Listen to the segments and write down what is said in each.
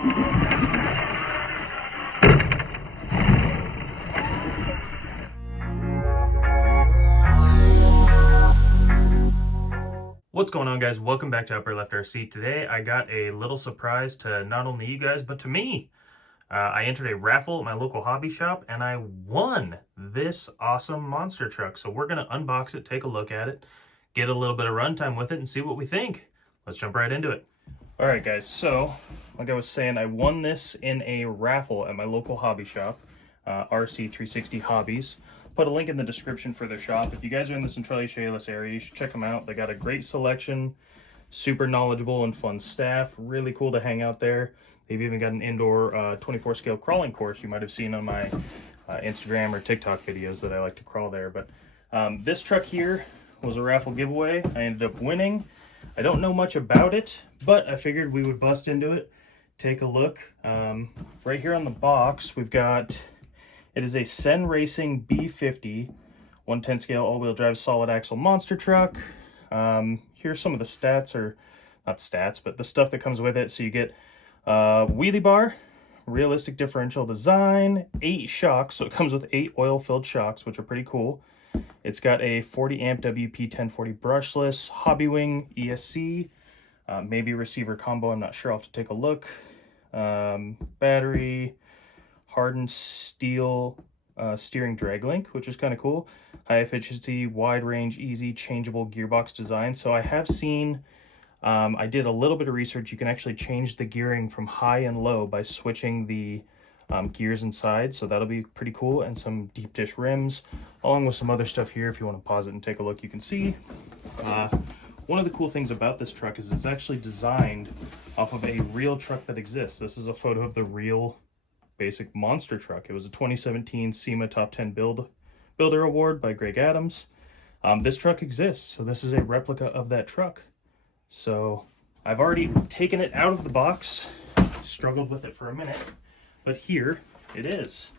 What's going on, guys? Welcome back to Upper Left RC. Today I got a little surprise to not only you guys but to me. I entered a raffle at my local hobby shop and I won this awesome monster truck. So we're going to unbox it, take a look at it, get a little bit of runtime with it and see what we think. Let's jump right into it. All right, guys, so like I was saying, I won this in a raffle at my local hobby shop, RC360 Hobbies. Put a link in the description for their shop. If you guys are in the Centralia Chehalis area, you should check them out. They got a great selection, super knowledgeable and fun staff, really cool to hang out there. They've even got an indoor 24 scale crawling course you might have seen on my Instagram or TikTok videos that I like to crawl there. But this truck here was a raffle giveaway. I ended up winning. I don't know much about it, but I figured we would bust into it, take a look. Right here on the box, we've got, it is a CEN Racing b50 110 scale all-wheel drive solid axle monster truck. Here's some of the stats, or not stats, but the stuff that comes with it. So you get wheelie bar, realistic differential design, 8 shocks. So it comes with 8 oil-filled shocks, which are pretty cool. It's got a 40 amp WP 1040 brushless, Hobby Wing ESC, maybe receiver combo, I'm not sure, I'll have to take a look. Battery, hardened steel steering drag link, which is kind of cool. High efficiency, wide range, easy, changeable gearbox design. So I have seen, I did a little bit of research, you can actually change the gearing from high and low by switching the gears inside, so that'll be pretty cool. And some deep dish rims, along with some other stuff here. If you want to pause it and take a look, you can see. One of the cool things about this truck is it's actually designed off of a real truck that exists. This is a photo of the real basic monster truck. It was a 2017 SEMA Top 10 Builder Award by Greg Adams. This truck exists, so this is a replica of that truck. So I've already taken it out of the box, struggled with it for a minute, but here it is.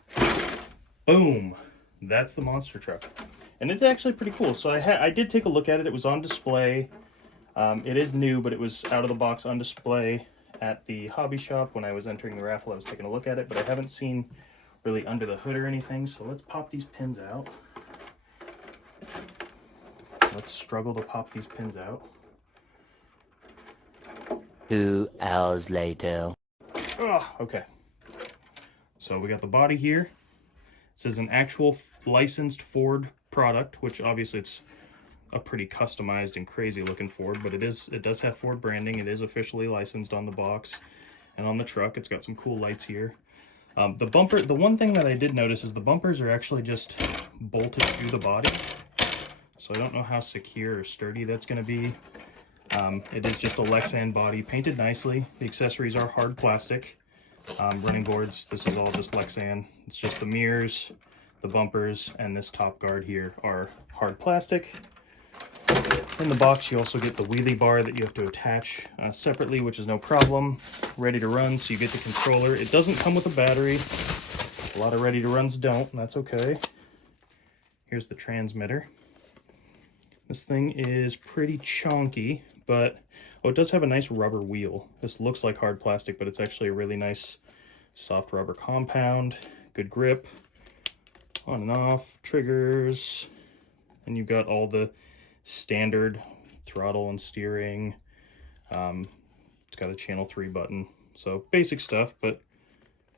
Boom! That's the monster truck. And it's actually pretty cool. So I did take a look at it. It was on display. It is new, but it was out of the box on display at the hobby shop when I was entering the raffle. I was taking a look at it, but I haven't seen really under the hood or anything. So let's pop these pins out. Let's struggle to pop these pins out. 2 hours later. Oh, okay. So we got the body here. This is an actual licensed Ford product, which obviously it's a pretty customized and crazy looking Ford, but it does have Ford branding. It is officially licensed on the box and on the truck. It's got some cool lights here. The bumper, the one thing that I did notice is the bumpers are actually just bolted to the body. So I don't know how secure or sturdy that's going to be. It is just a Lexan body, painted nicely. The accessories are hard plastic. Running boards, this is all just Lexan. It's just the mirrors, the bumpers, and this top guard here are hard plastic. In the box, you also get the wheelie bar that you have to attach separately, which is no problem. Ready to run, so you get the controller. It doesn't come with a battery. A lot of ready to runs don't, and that's okay. Here's the transmitter. This thing is pretty chunky, but oh, it does have a nice rubber wheel. This looks like hard plastic, but it's actually a really nice soft rubber compound. Good grip. On and off, triggers, and you've got all the standard throttle and steering. It's got a channel 3 button, so basic stuff, but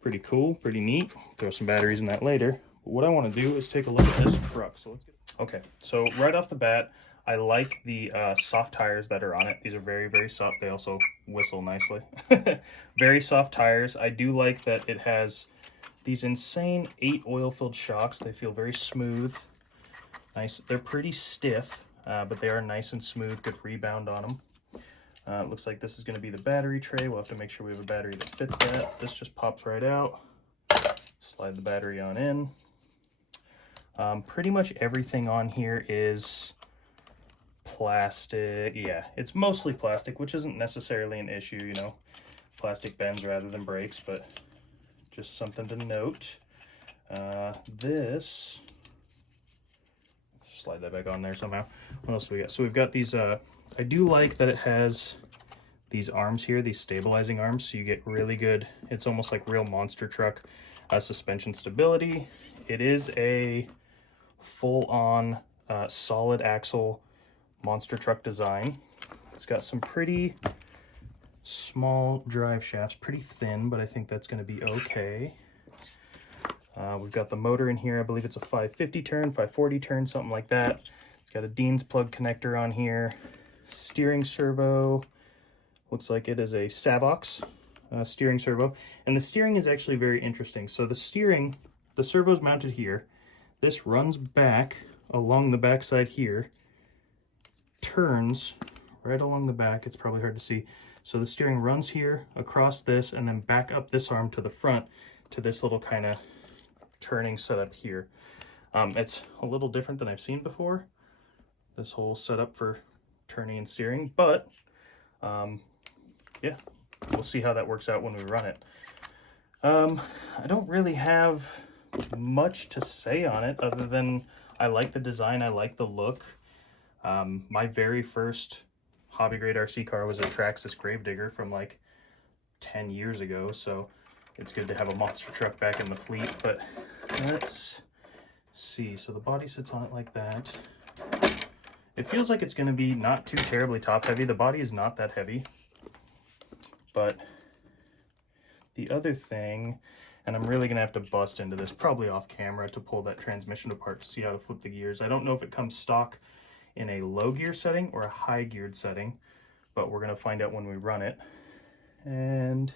pretty cool, pretty neat. Throw some batteries in that later. But what I want to do is take a look at this truck. So let's get... Okay, so right off the bat, I like the soft tires that are on it. These are very, very soft. They also whistle nicely. Very soft tires. I do like that it has these insane 8 oil-filled shocks. They feel very smooth. Nice. They're pretty stiff, but they are nice and smooth. Good rebound on them. It looks like this is going to be the battery tray. We'll have to make sure we have a battery that fits that. This just pops right out. Slide the battery on in. Pretty much everything on here is plastic. Yeah, it's mostly plastic, which isn't necessarily an issue, you know. Plastic bends rather than breaks, but just something to note. This, slide that back on there somehow. What else do we got? So we've got these, I do like that it has these arms here, these stabilizing arms, so you get really good, it's almost like real monster truck suspension stability. It is a full-on solid axle monster truck design. It's got some pretty small drive shafts, pretty thin, but I think that's going to be okay. We've got the motor in here. I believe it's a 550 turn, 540 turn, something like that. It's got a Dean's plug connector on here. Steering servo. Looks like it is a Savox steering servo. And the steering is actually very interesting. So the steering, the servo's mounted here. This runs back along the backside here, turns right along the back. It's probably hard to see. So the steering runs here, across this, and then back up this arm to the front to this little kind of turning setup here. It's a little different than I've seen before, this whole setup for turning and steering, but yeah, we'll see how that works out when we run it. I don't really have much to say on it other than I like the design, I like the look. My very first hobby grade RC car was a Traxxas Gravedigger from like 10 years ago, so it's good to have a monster truck back in the fleet. But let's see. So the body sits on it like that. It feels like it's going to be not too terribly top heavy. The body is not that heavy. But the other thing, and I'm really going to have to bust into this probably off camera to pull that transmission apart to see how to flip the gears. I don't know if it comes stock in a low gear setting or a high geared setting, but we're going to find out when we run it. And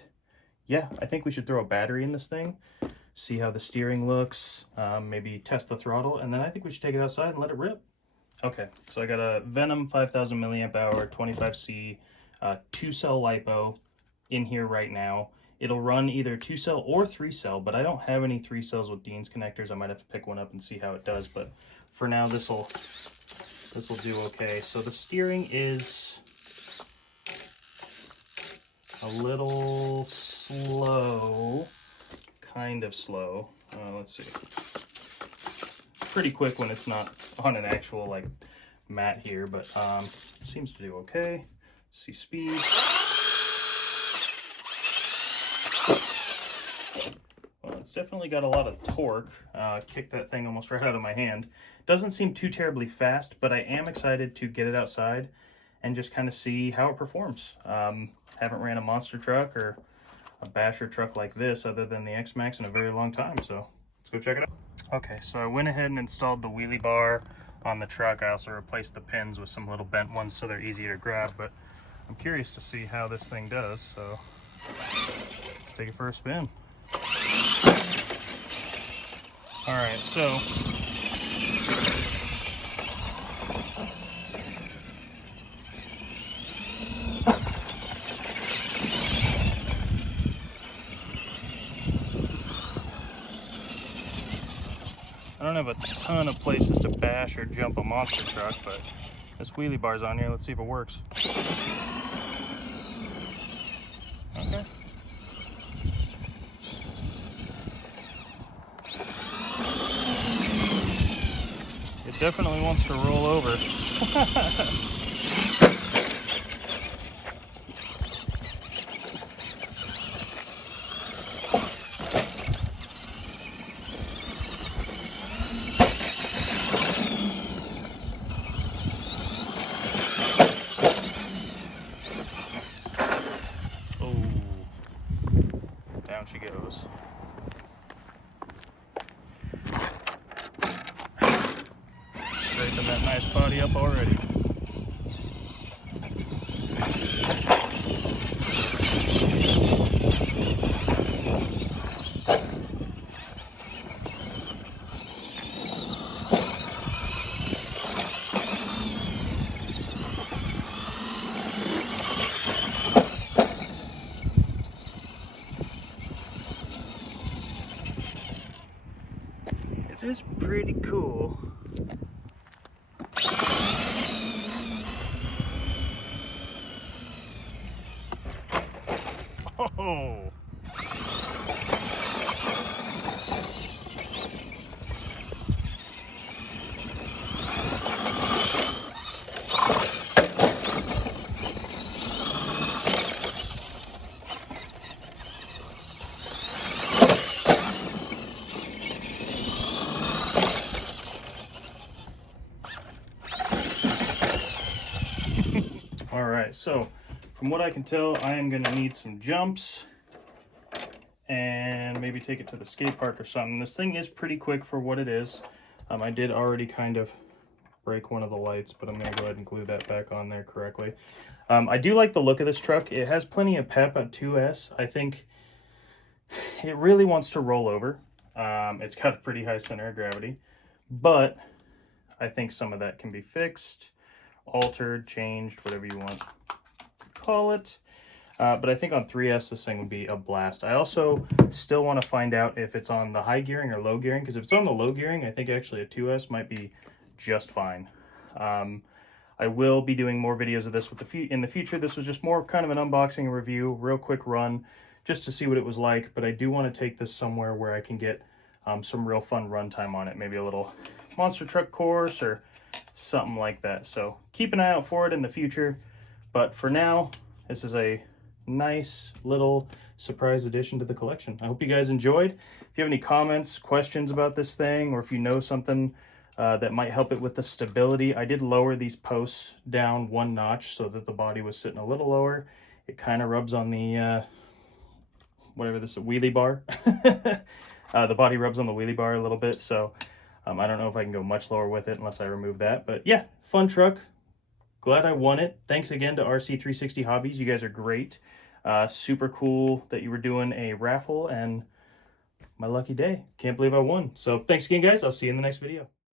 yeah, I think we should throw a battery in this thing, see how the steering looks, maybe test the throttle, and then I think we should take it outside and let it rip. Okay, so I got a Venom 5000 milliamp hour 25C 2-cell LiPo in here right now. It'll run either 2-cell or 3-cell, but I don't have any 3 cells with Dean's connectors. I might have to pick one up and see how it does, but for now this will do okay. So the steering is a little slow, kind of slow. Let's see. Pretty quick when it's not on an actual like mat here, but seems to do okay. See speed. Well, it's definitely got a lot of torque. Kicked that thing almost right out of my hand. Doesn't seem too terribly fast, but I am excited to get it outside and just kind of see how it performs. Haven't ran a monster truck or a basher truck like this other than the X-Max in a very long time, so let's go check it out. Okay, so I went ahead and installed the wheelie bar on the truck. I also replaced the pins with some little bent ones so they're easier to grab, but I'm curious to see how this thing does, so let's take it for a spin. All right, so I don't have a ton of places to bash or jump a monster truck, but this wheelie bar's on here. Let's see if it works. Okay. It definitely wants to roll over. Down she goes. Straighten that nice body up already. It is pretty cool. Oh! so from what I can tell, I am going to need some jumps and maybe take it to the skate park or something. This thing is pretty quick for what it is. I did already kind of break one of the lights, but I'm going to go ahead and glue that back on there correctly. I do like the look of this truck. It has plenty of pep at 2S. I think it really wants to roll over. It's got a pretty high center of gravity, but I think some of that can be fixed, altered, changed, whatever you want to call it. But I think on 3S, this thing would be a blast. I also still want to find out if it's on the high gearing or low gearing, because if it's on the low gearing, I think actually a 2S might be just fine. I will be doing more videos of this in the future. This was just more kind of an unboxing and review, real quick run, just to see what it was like. But I do want to take this somewhere where I can get some real fun runtime on it, maybe a little monster truck course or something like that. So keep an eye out for it in the future. But for now, this is a nice little surprise addition to the collection. I hope you guys enjoyed. If you have any comments, questions about this thing, or if you know something that might help it with the stability, I did lower these posts down one notch so that the body was sitting a little lower. It kind of rubs on the whatever this is, a wheelie bar. The body rubs on the wheelie bar a little bit, so I don't know if I can go much lower with it unless I remove that. But yeah, fun truck. Glad I won it. Thanks again to RC360 Hobbies. You guys are great. Super cool that you were doing a raffle, and my lucky day. Can't believe I won. So thanks again, guys. I'll see you in the next video.